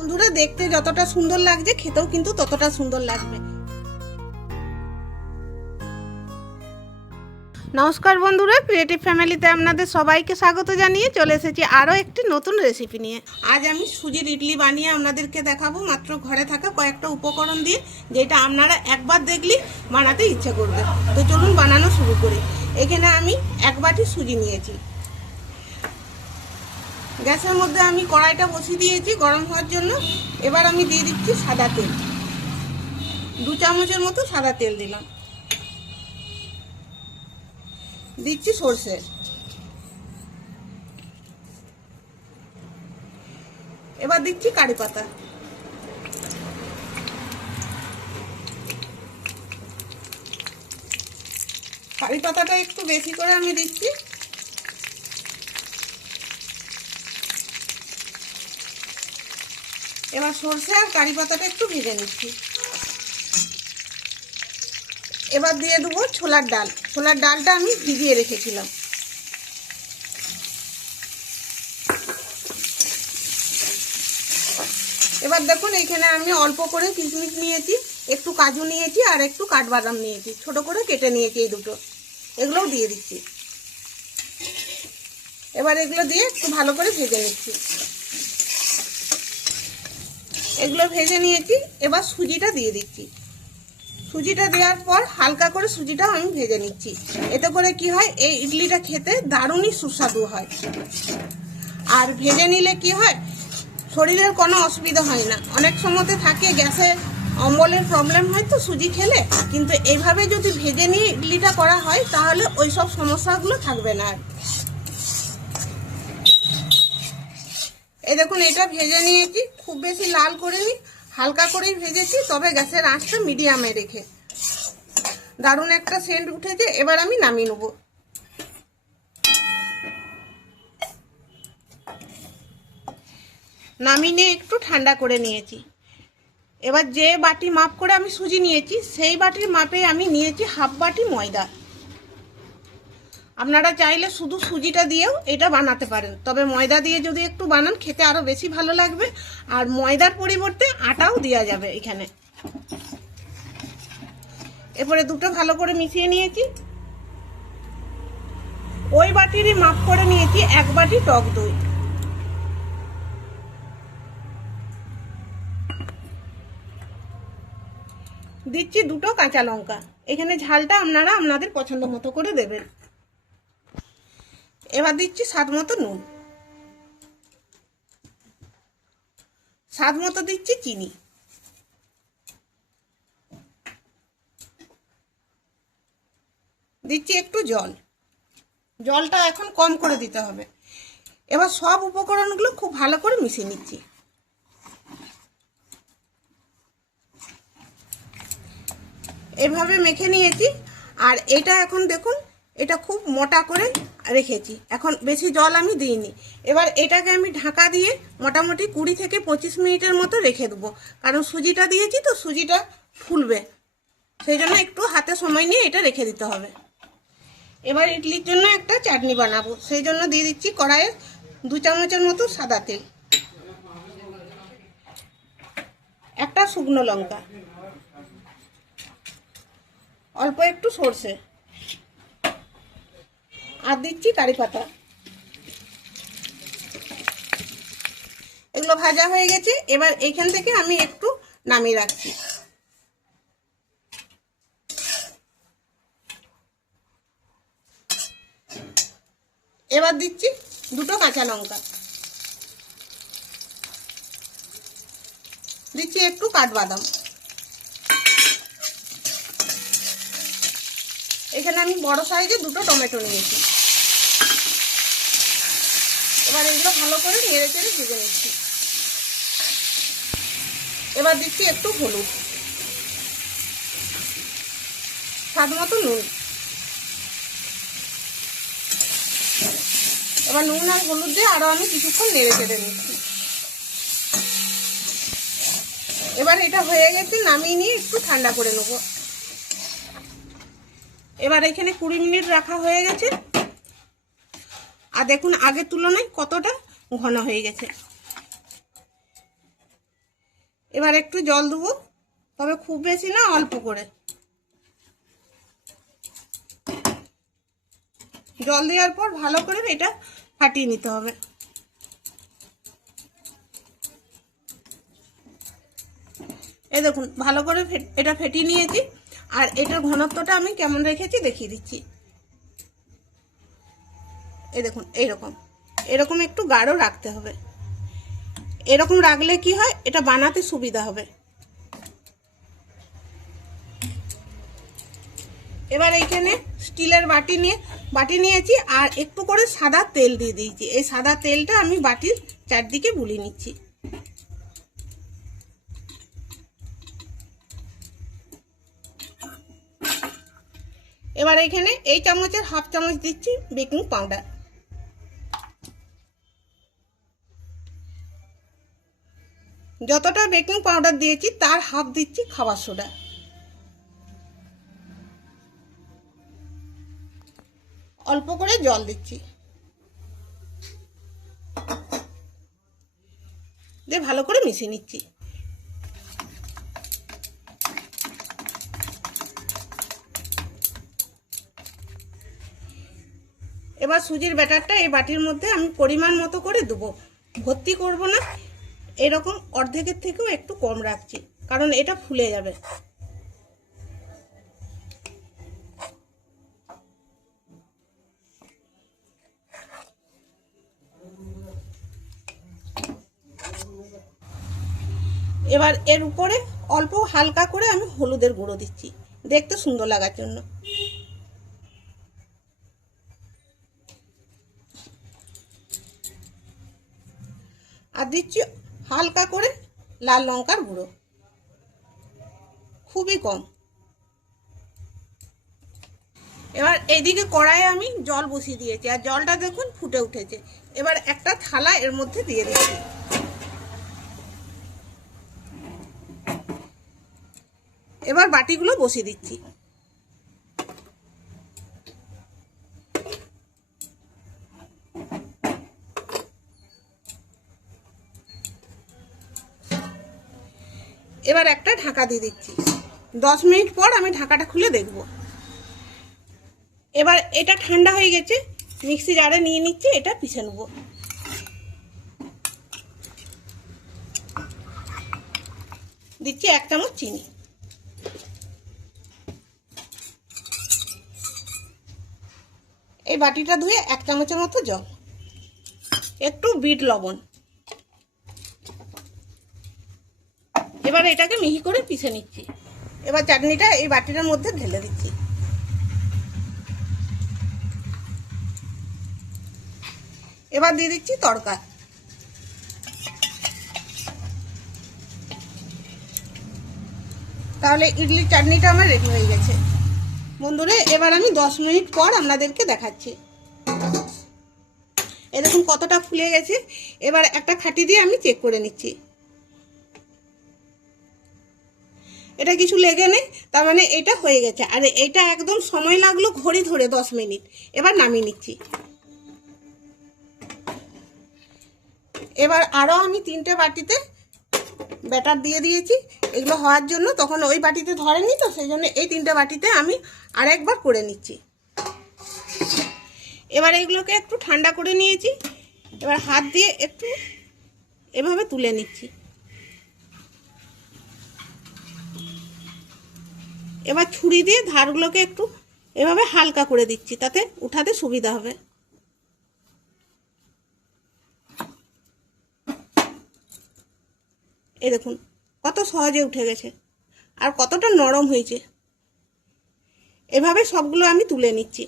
বন্ধুরা, দেখতে যতটা সুন্দর লাগছে খেতেও কিন্তু ততটা সুন্দর লাগবে। নমস্কার বন্ধুরা, ক্রিয়েটিভ ফ্যামিলিতে আপনাদের সবাইকে স্বাগত জানিয়ে চলে এসেছি আরও একটি নতুন রেসিপি নিয়ে। আজ আমি সুজির ইডলি বানিয়ে আপনাদেরকে দেখাবো, মাত্র ঘরে থাকা কয়েকটা উপকরণ দিয়ে, যেটা আপনারা একবার দেখলেই বানাতে ইচ্ছে করবে। তো চলুন বানানো শুরু করি। এখানে আমি 1 বাটি সুজি নিয়েছি। গ্যাসের মধ্যে আমি কড়াইটা বসিয়ে দিয়েছি গরম হওয়ার জন্য। এবার আমি দিয়ে দিচ্ছি সাদা তেল। 2 চামচের মতো সাদা তেল দিলাম। দিচ্ছি সরষে, এবার দিচ্ছি কারি পাতা, কারি পাতাটা একটু বেশি করে আমি দিচ্ছি। এবার সরষে আর কারি পাতাটা একটু ভেজে নিচ্ছি। এবার দিয়ে দেবো ছোলার ডাল। ছোলার ডালটা আমি ভিজিয়ে রেখেছিলাম। এবার দেখুন, এখানে আমি অল্প করে কিশমিশ নিয়েছি, একটু কাজু নিয়েছি আর একটু কাঠবাদাম নিয়েছি, ছোট করে কেটে নিয়েছি এই দুটো। এগুলোও দিয়ে দিচ্ছি। এবার এগুলো দিয়ে একটু ভালো করে ভেজে নিচ্ছি। এগুলো ভেজে নিয়েছি। এবার সুজিটা দিয়ে দিচ্ছি। সুজিটা দেওয়ার পর হালকা করে সুজিটাও আমি ভেজে নিচ্ছি। এতে করে কি হয়, এই ইডলিটা খেতে দারুণই সুস্বাদু হয়। আর ভেজে নিলে কি হয়, শরীরের কোনো অসুবিধা হয় না। অনেক সময়তে থাকে গ্যাসে অম্বলের প্রবলেম হয় তো সুজি খেলে, কিন্তু এইভাবে যদি ভেজে নিয়ে ইডলিটা করা হয় তাহলে ওই সব সমস্যাগুলো থাকবে না। এই দেখুন, এটা ভেজে নিয়েছি। খুব বেশি লাল করিনি, হালকা করেই ভেজেছি, তবে গ্যাসের আঁচটা মিডিয়ামে রেখে। দারুণ একটা সেন্ট উঠেছে। এবার আমি নামিয়ে নেব। নামিয়ে নিয়ে একটু ঠান্ডা করে নিয়েছি। এবার যে বাটি মাপ করে আমি সুজি নিয়েছি, সেই বাটির মাপে আমি নিয়েছি 1/2 বাটি ময়দা। আপনারা চাইলে শুধু সুজিটা দিয়েও এটা বানাতে পারেন, তবে ময়দা দিয়ে যদি একটু বানান খেতে আরও বেশি ভালো লাগবে। আর ময়দার পরিবর্তে আটাও দেওয়া যাবে এখানে। এরপরে দুটো ভালো করে মিশিয়ে নিয়েছি। ওই বাটিরই মাপ করে নিয়েছি 1 বাটি টক দই। দিচ্ছি 2টো কাঁচা লঙ্কা। এখানে ঝালটা আপনারা আপনাদের পছন্দ মতো করে দেবেন। এবার দিচ্ছি স্বাদ মতো নুন, স্বাদ মতো দিচ্ছি চিনি। দিচ্ছি একটু জল। জলটা এখন কম করে দিতে হবে। এবার সব উপকরণগুলো খুব ভালো করে মিশিয়ে নিচ্ছি। এভাবে মেখে নিয়েছি। আর এটা এখন দেখুন, এটা খুব মোটা করে রেখেছি। এখন বেশি জল আমি দিইনি। এবার এটাকে আমি ঢাকা দিয়ে মোটামুটি 20 থেকে 25 মিনিটের মতো রেখে দেবো, কারণ সুজিটা দিয়েছি তো সুজিটা ফুলবে, সেই জন্য একটু হাতে সময় নিয়ে এটা রেখে দিতে হবে। এবার ইডলির জন্য একটা চাটনি বানাবো, সেই জন্য দিয়ে দিচ্ছি কড়াইয়ে 2 চামচের মতো সাদা তেল, একটা শুকনো লঙ্কা, অল্প একটু সরষে, আর দিচ্ছি কারি পাতা। এগুলো ভাজা হয়ে গেছে। এবার এইখান থেকে আমি একটু নামিয়ে রাখছি। এবার দিচ্ছি 2টো কাঁচা লঙ্কা, দিচ্ছি একটু কাঠবাদাম। এখানে আমি বড় সাইজে 2টো টমেটো নিয়েছি। এবার এগুলো ভালো করে নেড়ে চেড়ে ভেজে নিচ্ছি। এবার দিচ্ছি একটু হলুদ, স্বাদ মতো নুন। এবার নুন আর হলুদ দিয়ে আরো আমি কিছুক্ষণ নেড়ে চেড়ে নিচ্ছি। এবার এটা হয়ে গেছে, নামিয়ে নিয়ে একটু ঠান্ডা করে নেব। এবার এখানে 20 মিনিট রাখা হয়ে গেছে। আর দেখুন আগের তুলনায় কতটা ঘন হয়ে গেছে। এবার একটু জল দেবো, তবে খুব বেশি না, অল্প করে। জল দেওয়ার পর ভালো করে এটা ফাটিয়ে নিতে হবে। এই দেখুন ভালো করে এটা ফেটিয়ে নিয়েছি। আর এটার ঘনত্বটা আমি কেমন রেখেছি দেখিয়ে দিচ্ছি। এই দেখুন এরকম এরকম একটু গাঢ় রাখতে হবে। এরকম রাখলে কি হয়, এটা বানাতে সুবিধা হবে। এবার এইখানে স্টিলের বাটি নিয়েছি আর একটু করে সাদা তেল দিয়ে দিয়েছি। এই সাদা তেলটা আমি বাটির চারদিকে বুলিয়ে নিচ্ছি। এবার এখানে এই চামচের হাফ চামচ দিচ্ছি বেকিং পাউডার। যতটা বেকিং পাউডার দিয়েছি তার হাফ দিচ্ছি খাবার সোডা। অল্প করে জল দিচ্ছি, দিয়ে ভালো করে মিশিয়ে নিচ্ছি। এবার সুজির ব্যাটারটা এই বাটির মধ্যে আমি পরিমাণ মতো করে দেবো, ভর্তি করব না। এরকম অর্ধেকের থেকেও একটু কম রাখছি, কারণ এটা ফুলে যাবে। এবার এর উপরে অল্প হালকা করে আমি হলুদের গুঁড়ো দিচ্ছি, দেখতে সুন্দর লাগার জন্য। আর দিচ্ছি হালকা করে লাল লঙ্কার গুঁড়ো, খুবই কম। এবার এইদিকে কড়াইয়ে আমি জল বসিয়ে দিয়েছি, আর জলটা দেখুন ফুটে উঠেছে। এবার একটা থালা এর মধ্যে দিয়ে দিচ্ছি। এবার বাটিগুলো বসিয়ে দিচ্ছি। এবার একটা ঢাকা দিয়ে দিচ্ছি। 10 মিনিট পর আমি ঢাকাটা খুলে দেখব। এবার এটা ঠান্ডা হয়ে গেছে, মিক্সি জারে নিয়ে নিচ্ছি, এটা পিষে নেব। দিচ্ছি 1 চামচ চিনি, এই বাটিটা ধুয়ে 1 চামচের মতো জল, একটু বিট লবণ। এবার এটাকে মিহি করে পিষে নিচ্ছি। এবার চাটনিটা এই বাটিটার মধ্যে ঢেলে দিচ্ছি। এবার দিয়ে দিচ্ছি তড়কা। তাহলে ইডলির চাটনিটা আমার রেডি হয়ে গেছে। বন্ধুরা, এবার আমি 10 মিনিট পর আপনাদেরকে দেখাচ্ছি। এই দেখুন কতটা ফুলে গেছে। এবার একটা খাঁটি দিয়ে আমি চেক করে নিচ্ছি। এটা কিছু লেগে নেই, তার মানে এটা হয়ে গেছে। আর এটা একদম সময় লাগলো ঘড়ি ধরে 10 মিনিট। এবার নামিয়ে নিচ্ছি। এবার আরও আমি 3টে বাটিতে ব্যাটার দিয়ে দিয়েছি এগুলো হওয়ার জন্য। তখন ওই বাটিতে ধরেনি, তো সেই জন্য এই 3টে বাটিতে আমি আরেকবার করে নিচ্ছি। এবার এগুলোকে একটু ঠান্ডা করে নিয়েছি। এবার হাত দিয়ে একটু এভাবে তুলে নিচ্ছি। এবার ছুরি দিয়ে ধারগুলোকে একটু এভাবে হালকা করে দিচ্ছি, তাতে উঠাতে সুবিধা হবে। এই দেখুন কত সহজে উঠে গেছে আর কতটা নরম হয়েছে। এভাবে সবগুলো আমি তুলে নিচ্ছি।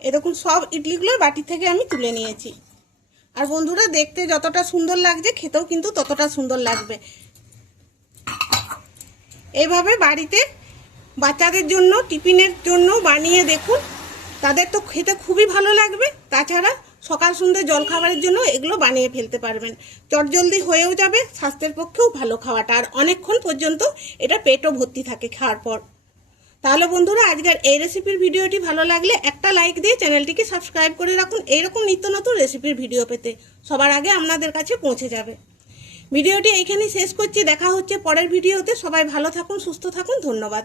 এই দেখুন সব ইডলিগুলো বাটি থেকে আমি তুলে নিয়েছি। আর বন্ধুরা, দেখতে যতটা সুন্দর লাগছে খেতেও কিন্তু ততটা সুন্দর লাগবে। এইভাবে বাড়িতে বাচ্চাদের জন্য টিফিনের জন্য বানিয়ে দেখুন, তাদের তো খেতে খুবই ভালো লাগবে। তাছাড়া সকাল সন্ধ্যে জলখাবারের জন্য এগুলো বানিয়ে ফেলতে পারবেন। চটজলদি হয়েও যাবে, স্বাস্থ্যের পক্ষেও ভালো খাওয়াটা। আর অনেকক্ষণ পর্যন্ত এটা পেটও ভর্তি থাকে খাওয়ার পর। তাহলে বন্ধুরা, আজকের এই রেসিপির ভিডিওটি ভালো লাগলে একটা লাইক দিয়ে চ্যানেলটিকে সাবস্ক্রাইব করে রাখুন এইরকম নিত্য নতুন রেসিপির ভিডিও পেতে সবার আগে আপনাদের কাছে পৌঁছে যাবে। ভিডিওটি এইখানেই শেষ করছি। দেখা হচ্ছে পরের ভিডিওতে। সবাই ভালো থাকুন, সুস্থ থাকুন। ধন্যবাদ।